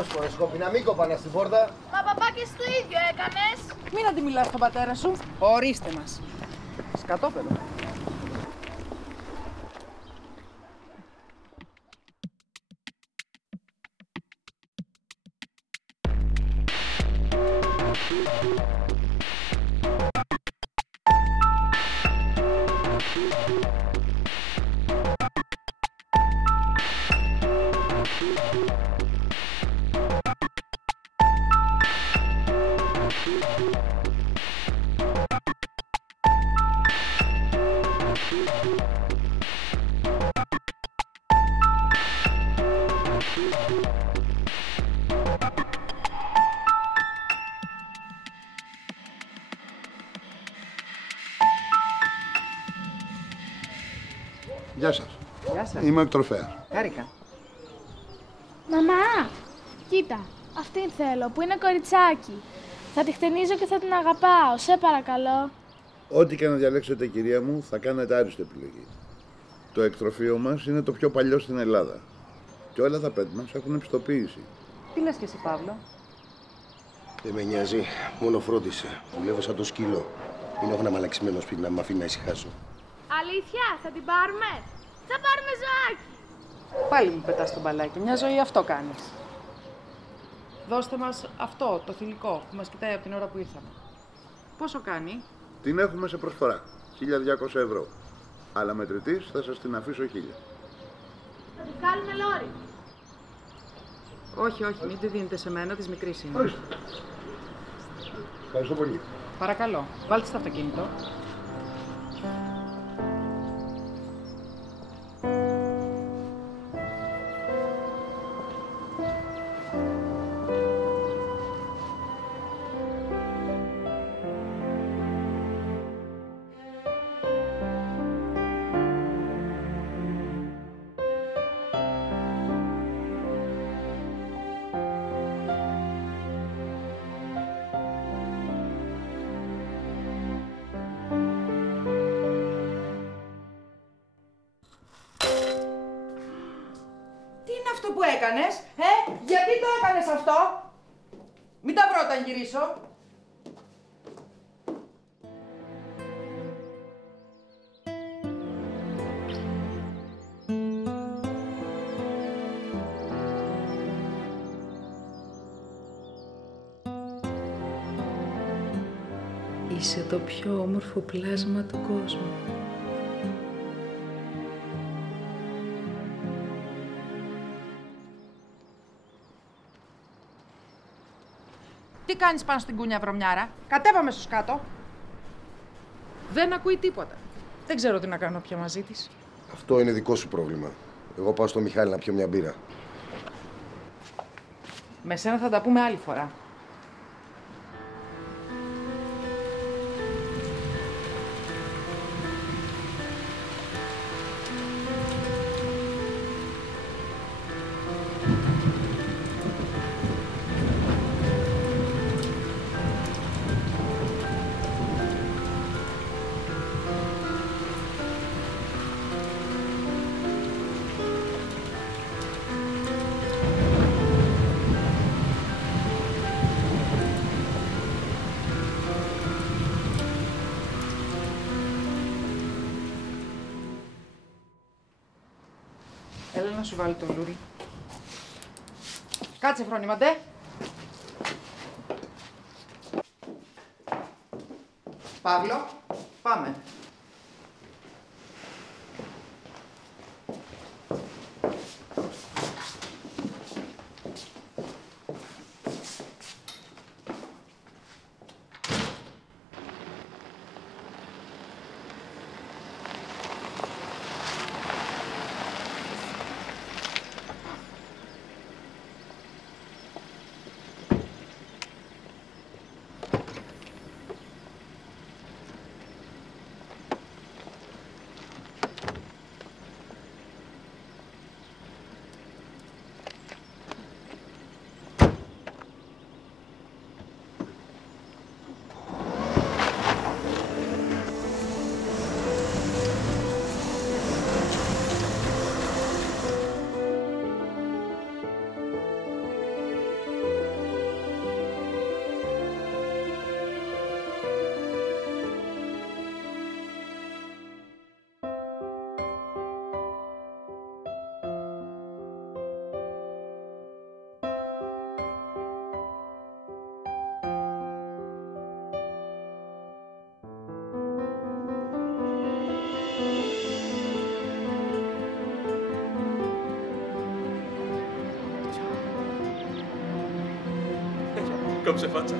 Όσπορες, σκοπιναμίκο πάνω στην πόρτα. Μα παπά και στο ίδιο έκανες. Μην αντιμιλάς στον πατέρα σου. Ορίστε μας. Σκατόπεδο. Γεια σας. Γεια σας. Είμαι ο εκτροφέας. Χάρηκα. Μαμά, κοίτα, αυτήν θέλω που είναι κοριτσάκι. Θα τη χτενίζω και θα την αγαπάω, σε παρακαλώ. Ό,τι και να διαλέξετε, κυρία μου, θα κάνετε άριστη επιλογή. Το εκτροφείο μας είναι το πιο παλιό στην Ελλάδα. Και όλα τα πέτ μας έχουν επιστοποίηση. Τι λες και εσύ, Παύλο? Δεν με νοιάζει, μόνο φρόντισε. Δουλεύω σαν το σκύλο. Μην έχω ένα μαλαξιμένο σπίτι να με αφήνει να ησυχάσω. Αλήθεια, θα την πάρουμε. Θα πάρουμε ζωάκι. Πάλι μου πετάς το μπαλάκι. Μια ζωή αυτό κάνεις. Δώστε μας αυτό, το θηλυκό, που μας κοιτάει από την ώρα που ήρθαμε. Πόσο κάνει? Την έχουμε σε προσφορά. 1.200 ευρώ. Αλλά μετρητής θα σας την αφήσω 1.000. Θα τη βγάλουμε λόρι. Όχι, όχι, μην τη δίνετε σε μένα, της μικρής είναι. Ορίστε. Ευχαριστώ πολύ. Παρακαλώ, βάλτε στο αυτοκίνητο. Που έκανες, γιατί το έκανες αυτό? Μην τα βρω όταν γυρίσω. Είσαι το πιο όμορφο πλάσμα του κόσμου. Τι κάνεις πάνω στην κούνια, βρωμιάρα? Κατέβαμε στους κάτω. Δεν ακούει τίποτα. Δεν ξέρω τι να κάνω πια μαζί της. Αυτό είναι δικό σου πρόβλημα. Εγώ πάω στο Μιχάλη να πιω μια μπύρα. Με σένα θα τα πούμε άλλη φορά. Έλα να σου βάλει το λούρι. Κάτσε, φρόνημα, ντε. Παύλο, πάμε. Κόψε φάτσα.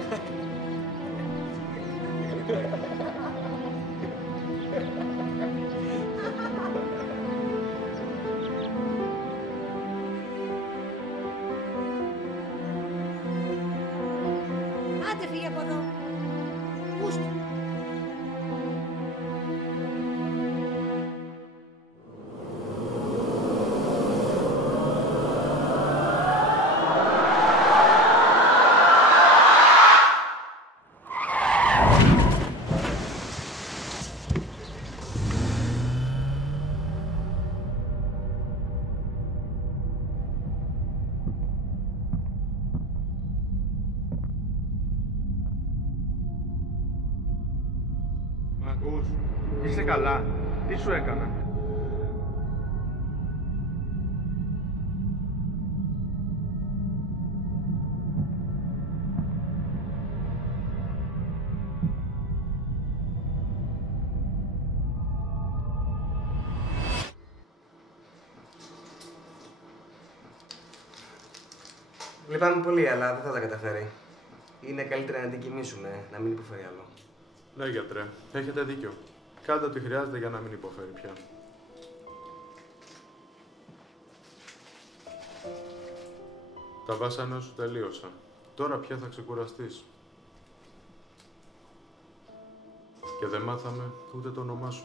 Άντε φύγε από εδώ. Πούστε. Μ' ακούς? Είσαι καλά? Τι σου έκανα? Λυπάμαι πολύ, αλλά δεν θα τα καταφέρει. Είναι καλύτερα να την κοιμήσουμε, να μην υποφέρει άλλο. Ναι, γιατρέ, έχετε δίκιο. Κάντε ό,τι χρειάζεται για να μην υποφέρει πια. Τα βάσανα σου τελείωσαν. Τώρα πια θα ξεκουραστείς. Και δεν μάθαμε ούτε το όνομά σου.